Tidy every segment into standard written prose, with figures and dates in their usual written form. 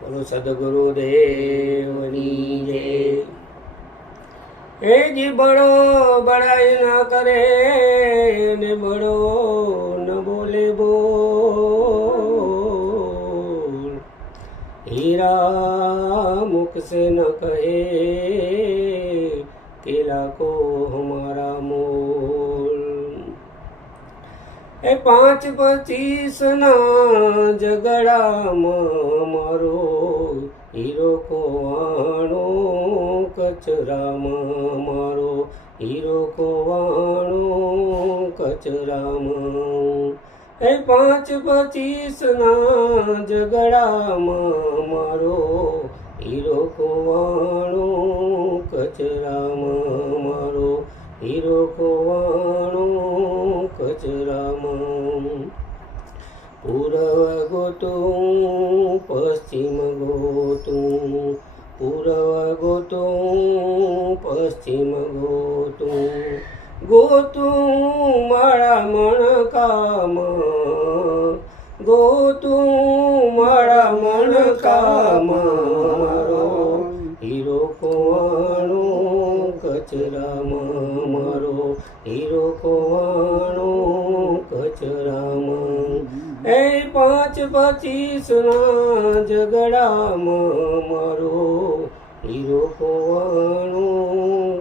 બોલો સદગુરુદેવની જય। એ જી બડો બડાઈ ના કરે ને બડો ન બોલે બોલ, हीरा मुख से न कहे केला को हमारा मोल। ए 5-25 ना झगड़ा मारो, हीरो को वाणो कचरा मारो, हीरो को वाणो कचरा। ए 5-25 ना झगड़ा मारो, हीरो को वाणो कचरा मारो, हीरो को वाणो कचरा। पूर्व गोतूं पश्चिम गोतूं, पूर्व गोतूं पश्चिम गोतूं, गोतूं मारा मणकाમાં, गोतूं मारा मणकाમાં मारो, हीरो को वाणो कचराમાં मारो, हीरो को वाणो कचराમાં। ए 5-25 ના ઝઘડામાં મારો, हीरो को वाणो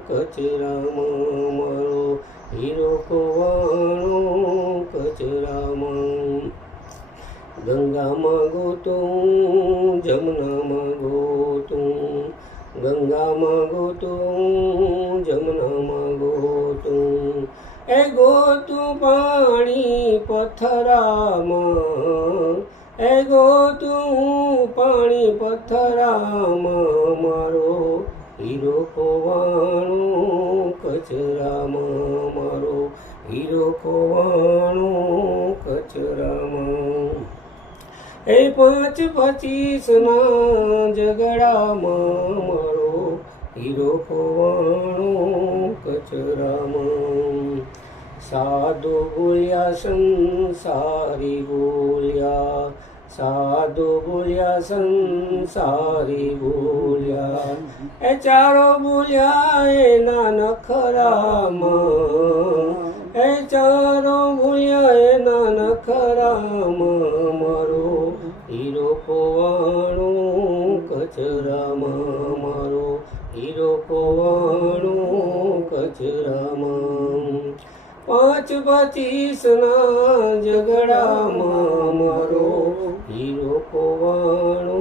कचराમાં मारो, हीरो को वाणो कचराમાં। गंगाમાં ગોતું જમનામાં ગોતું, ગંગામાં ગોતું જમનામાં ગોતું, એ ગોતું પાણી પથરામાં, એ ગોતું પાણી પથરામાં મારો, हीरो को वाणो कचराમાં मारो, हीरो को वाणो कचराમાં। ए 5-25 ના ઝઘડામાં મારો, हीरो को वाणो कचराમાં। साधु बोल्या संसारी बोल्या, साधु बोल्या संसारी बोल्या, ए चारो बोल्या एना नखराમાં, ए चारो बोल्या एना नखराમાં मारो, हीरो को वाणो कचराમાં मारो, हीरो को वाणो कचराમાં। 5-25 ના ઝઘડામાં મારો, हीरो को वाणो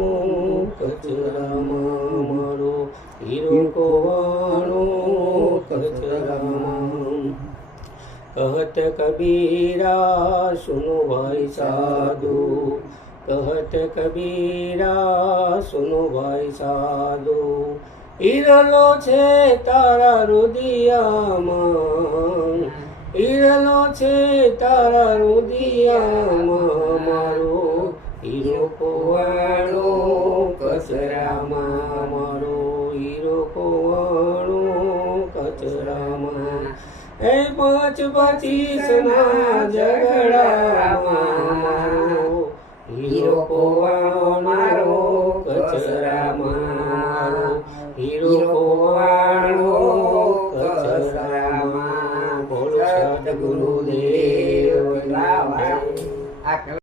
कचराમાં मारो, हीरो को वाणो कचराમાં। कहत कबीरा सुनो भाई साधु, कहत कबीरा सुनो भाई साधु, ઈરલો છે તારા રુદિયામાં, ઈરલો છે તારા રુદિયામાં મારો, હીરો को वाणो कचराમાં मारो, हीरो को वाणो कचराમાં। ए 5-25 ના ઝઘડામાં મારો, हीरो को